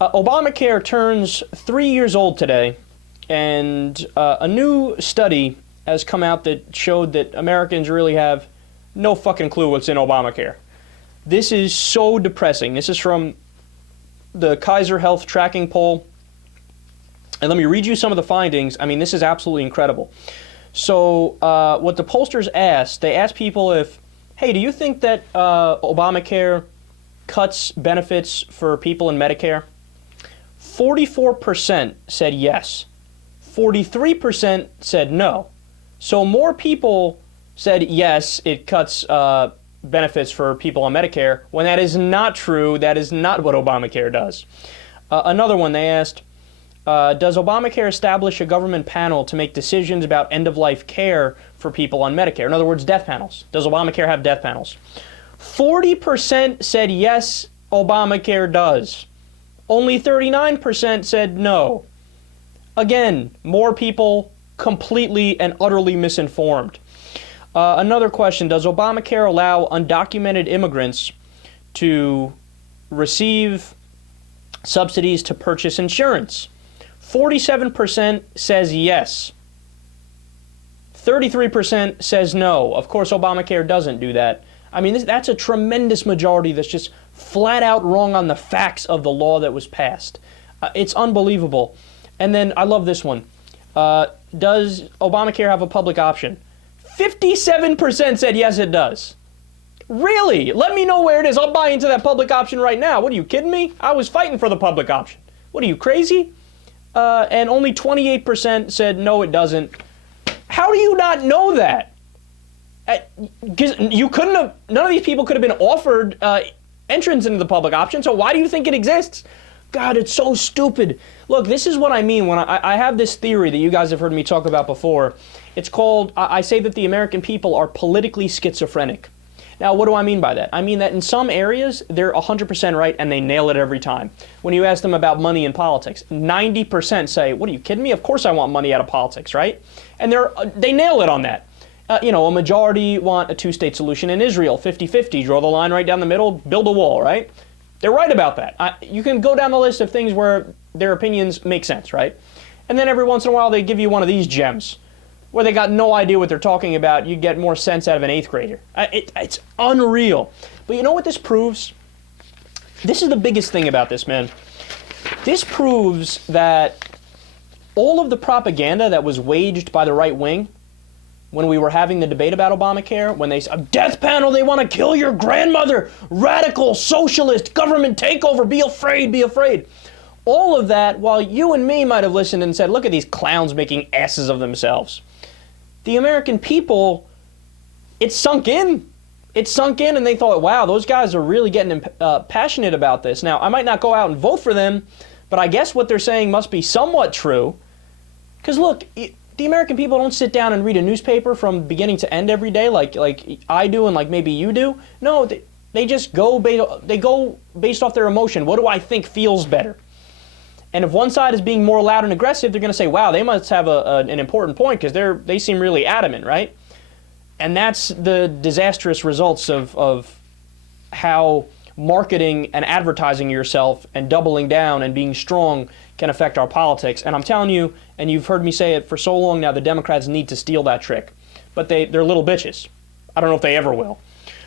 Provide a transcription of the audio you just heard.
Obamacare turns 3 years old today, and a new study has come out that showed that Americans really have no fucking clue what's in Obamacare. This is so depressing. This is from the Kaiser Health tracking poll. And let me read you some of the findings. I mean, this is absolutely incredible. So what the pollsters asked, they asked people if, hey, do you think that Obamacare cuts benefits for people in Medicare? 44% said yes. 43% said no. So more people said yes, it cuts benefits for people on Medicare, when that is not true. That is not what Obamacare does. Another one, they asked, does Obamacare establish a government panel to make decisions about end-of-life care for people on Medicare? In other words, death panels. Does Obamacare have death panels? 40% said yes, Obamacare does. Only 39% said no. Again, more people completely and utterly misinformed. Another question, does Obamacare allow undocumented immigrants to receive subsidies to purchase insurance? 47% says yes. 33% says no. Of course, Obamacare doesn't do that. I mean, that's a tremendous majority that's just flat out wrong on the facts of the law that was passed. It's unbelievable. And then I love this one. Does Obamacare have a public option? 57% said yes, it does. Really? Let me know where it is. I'll buy into that public option right now. What, are you kidding me? I was fighting for the public option. What, are you crazy? And only 28% said no, it doesn't. How do you not know that? You couldn't have, none of these people could have been offered entrance into the public option, so why do you think it exists? God, it's so stupid. Look, this is what I mean when I have this theory that you guys have heard me talk about before. It's called, I say that the American people are politically schizophrenic. Now, what do I mean by that? I mean that in some areas, they're 100% right and they nail it every time. When you ask them about money in politics, 90% say, what, are you kidding me? Of course I want money out of politics, right? And they nail it on that. A majority want a two-state solution in Israel, 50-50, draw the line right down the middle, build a wall, right? They're right about that. You can go down the list of things where their opinions make sense, right? And then every once in a while they give you one of these gems where they got no idea what they're talking about. You get more sense out of an 8th grader. It's unreal. But you know what this proves? This is the biggest thing about this, man. This proves that all of the propaganda that was waged by the right wing when we were having the debate about Obamacare, when they said, death panel, they want to kill your grandmother, radical, socialist, government takeover, be afraid, be afraid. All of that, while you and me might have listened and said, look at these clowns making asses of themselves. The American people, it sunk in. It sunk in and they thought, wow, those guys are really getting passionate about this. Now, I might not go out and vote for them, but I guess what they're saying must be somewhat true. Because look, the American people don't sit down and read a newspaper from beginning to end every day like I do and like maybe you do. No, they just go based off their emotion. What do I think feels better? And if one side is being more loud and aggressive, they're going to say, wow, they must have an important point because they seem really adamant, right? And that's the disastrous results of how marketing and advertising yourself and doubling down and being strong can affect our politics. And I'm telling you, and you've heard me say it for so long now, the Democrats need to steal that trick. But they're little bitches. I don't know if they ever will.